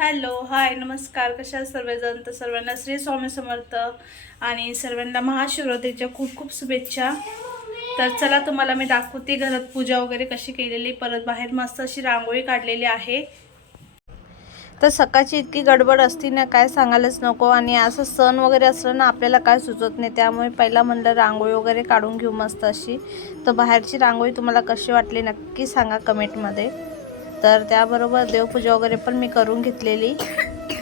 Hello hi नमस्कार. कशा सर्वजण? तर सर्वांना श्री स्वामी समर्थ आणि सर्वांना महाशिवरात्रीच्या खूप खूप शुभेच्छा. तर चला तुम्हाला मी दाखवते घरात पूजा वगैरे कशी केलेली. परत बाहेर मस्त अशी रांगोळी काढलेली आहे. तर सकाळची इतकी गडबड असती ना काय सांगायलाच नको. आणि असं सण वगैरे असलं ना आपल्याला काय सुचत नाही. त्यामुळे पहिला म्हणलं रांगोळी वगैरे काढून घेऊ मस्त अशी. तर बाहेरची रांगोळी तुम्हाला कशी वाटली नक्की सांगा कमेंटमध्ये. तर त्याबरोबर देवपूजा वगैरे पण मी करून घेतलेली.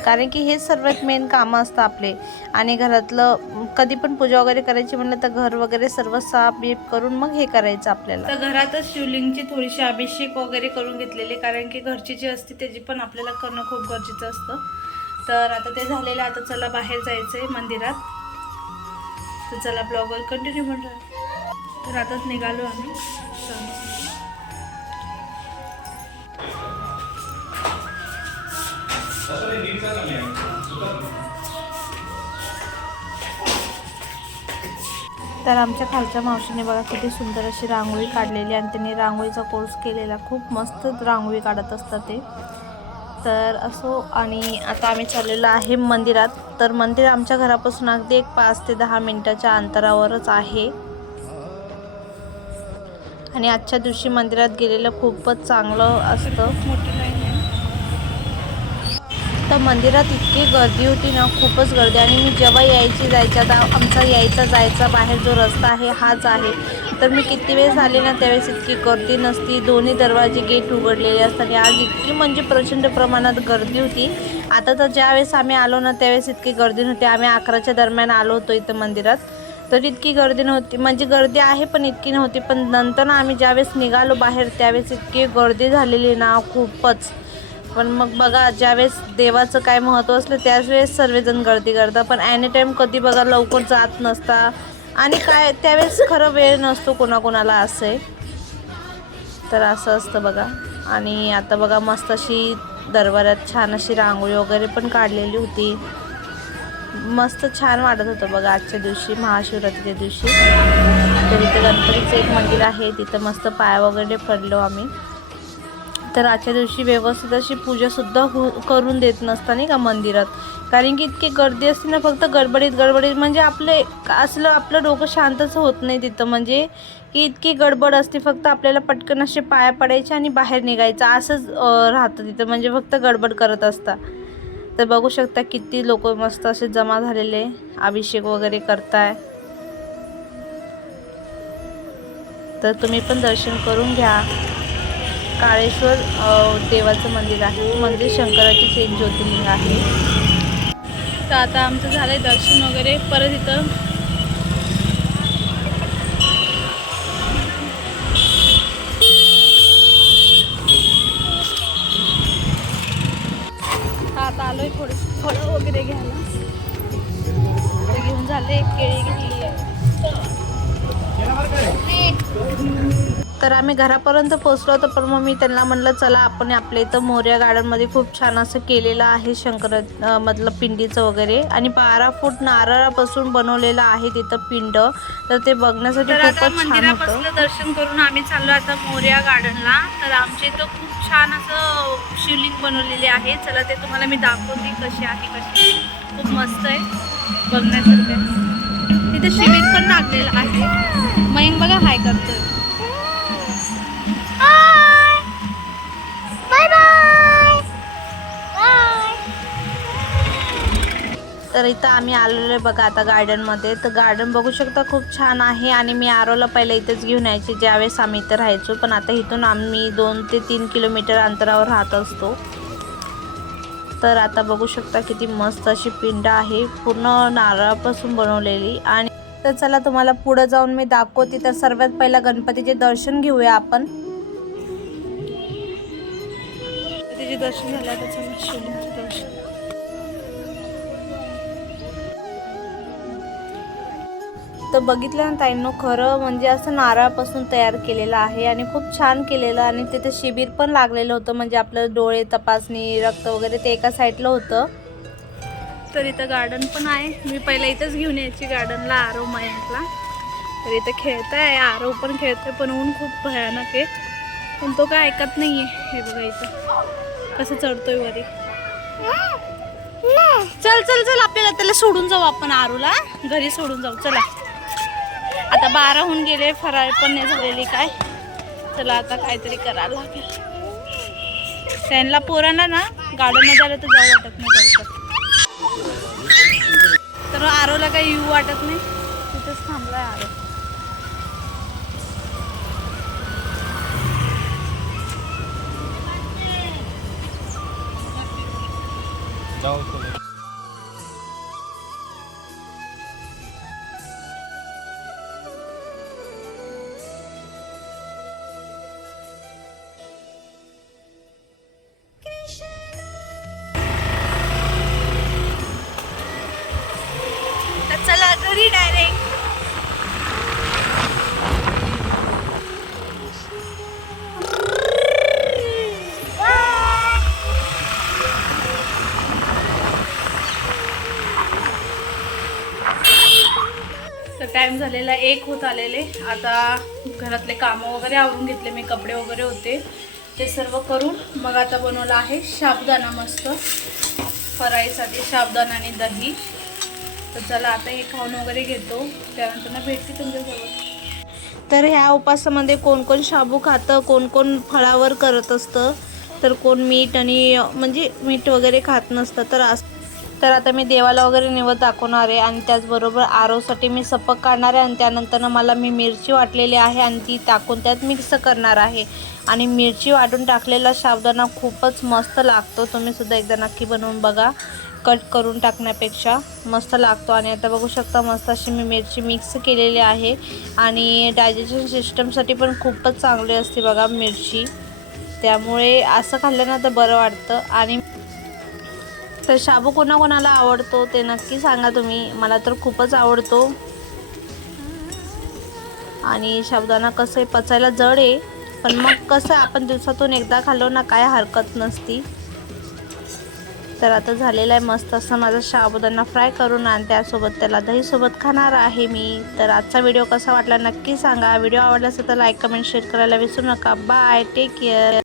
कारण की हेच सर्वात मेन कामं असतं आपले. आणि घरातलं कधी पण पूजा वगैरे करायची म्हणलं तर घर वगैरे सर्व साफ बीप करून मग हे करायचं आपल्याला. तर घरातच शिवलिंगची थोडीशी अभिषेक वगैरे करून घेतलेली कारण की घरची जी असते त्याची पण आपल्याला करणं खूप गरजेचं असतं. तर आता ते झालेलं आता चला बाहेर जायचं आहे मंदिरात. तर चला ब्लॉगवर कंटिन्यू म्हणतो तर आताच निघालो आम्ही. तर आमच्या खालच्या मावशीने बघा किती सुंदर अशी रांगोळी काढलेली आणि त्यांनी रांगोळीचा कोर्स केलेला. खूप मस्त रांगोळी काढत असतात ते. तर असो आणि आता आम्ही चाललेलो आहे मंदिरात. तर मंदिर आमच्या घरापासून अगदी एक पाच ते दहा मिनिटाच्या अंतरावरच आहे. आणि आजच्या दिवशी मंदिरात गेलेलं खूपच चांगलं असतं. तर मंदिरात इतकी गर्दी होती ना खूपच गर्दी. आणि मी जेव्हा यायची जायच्या तर आमचा यायचा जायचा बाहेर जो रस्ता आहे हाच आहे. तर मी किती वेळेस आले ना त्यावेळेस इतकी गर्दी नसती. दोन्ही दरवाजे गेट उघडलेले असतात. आणि आज इतकी म्हणजे प्रचंड प्रमाणात गर्दी होती. आता तर ज्यावेळेस आम्ही आलो ना त्यावेळेस इतकी गर्दी नव्हती. आम्ही अकराच्या दरम्यान आलो होतो इथं मंदिरात. तर इतकी गर्दी नव्हती. म्हणजे गर्दी आहे पण इतकी नव्हती. पण नंतर ना आम्ही ज्यावेळेस निघालो बाहेर त्यावेळेस इतकी गर्दी झालेली ना खूपच. पण मग बघा ज्यावेळेस देवाचं काय महत्त्व असलं त्याच वेळेस सर्वजण गर्दी करतात. पण ॲनी टाईम कधी बघा लवकर जात नसता. आणि काय त्यावेळेस खरं वेळ नसतो कोणाकोणाला असं. आहे तर असं असतं बघा. आणि आता बघा मस्त अशी दरबारात छान अशी रांगोळी वगैरे पण काढलेली होती. मस्त छान वाटत होतं बघा आजच्या दिवशी महाशिवरात्रीच्या दिवशी. तर इथे गणपतीचं एक मंदिर आहे तिथं मस्त पाय वगैरे पडलो आम्ही. तर आजच्या दिवशी व्यवस्थित अशी पूजासुद्धा हो करून देत नसता नाही का मंदिरात? कारण की इतकी गर्दी असते ना फक्त गडबडीत गडबडीत. म्हणजे आपले असलं आपलं डोकं शांतच होत नाही तिथं. म्हणजे की इतकी गडबड असते फक्त आपल्याला पटकन असे पाया पडायचे आणि बाहेर निघायचं. असंच राहतं तिथं. म्हणजे फक्त गडबड करत असता. तर बघू शकता किती लोक मस्त असे जमा झालेले. अभिषेक वगैरे करताय. तर तुम्ही पण दर्शन करून घ्या. काळेश्वर देवाचं मंदिर आहे. मंदिर शंकराचीच एक ज्योतिर्लिंग आहे. तर आता आमचं झालंय दर्शन वगैरे. परत इथं आता आलोय थोडे फळं वगैरे घ्यायला. घेऊन झाले केळी घेतली आहे. तर आम्ही घरापर्यंत पोचलो होतो पण मग मी त्यांना म्हणलं चला आपण आपल्या इथं मोर्या गार्डनमध्ये खूप छान असं केलेलं आहे शंकर मधलं पिंडीचं वगैरे आणि बारा फूट नारळापासून बनवलेलं आहे तिथं पिंड. तर ते बघण्यासाठी खूपच छान होतं. दर्शन करून आम्ही चाललो आता मोर्या गार्डनला. तर आमच्या इथं खूप छान असं शिवलिंग बनवलेले आहे. चला ते तुम्हाला मी दाखवते कशी आहे कशी खूप मस्त आहे. बघण्यासारखं. तिथे शिबिर पण लागलेलं आहे. मयंक बघा हाय करतोय. तर इथं आम्ही आलेलो आहे बघा आता गार्डनमध्ये तर गार्डन बघू शकता खूप छान आहे आणि मी आरोला पहिले इथेच घेऊन यायचे. ज्यावेळेस आम्ही इथं राहायचो पण आता इथून आम्ही दोन ते तीन किलोमीटर अंतरावर राहत असतो. तर आता बघू शकता किती मस्त अशी पिंड आहे. पूर्ण नारळापासून बनवलेली. आणि तर चला तुम्हाला पुढं जाऊन मी दाखवते. तर सर्वात पहिला गणपतीचे दर्शन घेऊया आपण. तिचे दर्शन झालं तर चला दर्शन तर बघितलं ना ताईंनो खरं म्हणजे असं नारळापासून तयार केलेलं आहे आणि खूप छान केलेलं आणि तिथे शिबिर पण लागलेलं होतं म्हणजे आपलं डोळे तपासणी रक्त वगैरे ते एका साईडला होतं. तर इथं गार्डन पण आहे. मी पहिला इथंच घेऊन यायची गार्डनला आरो मयंकला. तर इथं खेळताय आरो पण खेळतोय पण ऊन खूप भयानक आहे. पण तो काय ऐकत नाही आहे हे बघा इथं. कसं चढतोय वरी. चल चल चल आपल्याला त्याला सोडून जाऊ आपण आरूला. घरी सोडून जाऊ. चला. आता बारा होऊन गेले फराळ पण नाही झालेली काय. चला आता काहीतरी करायला लागेल. त्यांना पोरांना ना गार्डनमध्ये आलं तर जाऊ वाटत नाही लवकर. तर आरोला काही येऊ वाटत नाही. तिथेच थांबलाय आरो. जाऊ घरी डायरेक्ट तर टाइम झालेला एक होत आलेले. आता घरातले कामं वगैरे आवरून घेतले. मी कपडे वगैरे होते. ते सर्व करून मग आता बनवलं आहे शाबदाना मस्त. फराईसाठी शाबदाना आणि दही. तर चला आता हे खाऊन वगैरे घेतो. त्यानंतर ना भेटते तुमच्यासोबत. तर ह्या उपासामध्ये कोण कोण शाबू खातं कोण कोण फळावर करत असतं तर कोण मीठ आणि म्हणजे मीठ वगैरे खात नसतं. तर अस तर आता मी देवाला वगैरे निवद दाखवणार आहे आणि त्याचबरोबर आरोसाठी मी सपक काढणार आहे आणि त्यानंतर मला मी मिरची वाटलेली आहे आणि ती टाकून त्यात मिक्स करणार आहे. आणि मिरची वाटून टाकलेला शाबदाना खूपच मस्त लागतो. तुम्ही सुद्धा एकदा नक्की बनवून बघा. कट करून टाकण्यापेक्षा मस्त लागतो. आणि आता बघू शकता मस्त अशी मी मिरची मिक्स केलेली आहे. आणि डायजेशन सिस्टमसाठी पण खूपच चांगली असते बघा मिरची. त्यामुळे असं खाल्लं ना तर बरं वाटतं. आणि तर शाबू कोणाकोणाला आवडतो ते नक्की सांगा तुम्ही. मला तर खूपच आवडतो. आणि साबुदाणा कसं आहे पचायला जड आहे. पण मग कसं आपण दिवसातून एकदा खाल्लो ना काय हरकत नसती. तर आता झालेला आहे मस्त असं माझा साबुदाणा फ्राय करून आणि त्यासोबत त्याला दहीसोबत खाणार आहे मी. तर आजचा व्हिडिओ कसा वाटला नक्की सांगा. व्हिडिओ आवडला असेल तर लाईक कमेंट शेअर करायला विसरू नका. Bye take care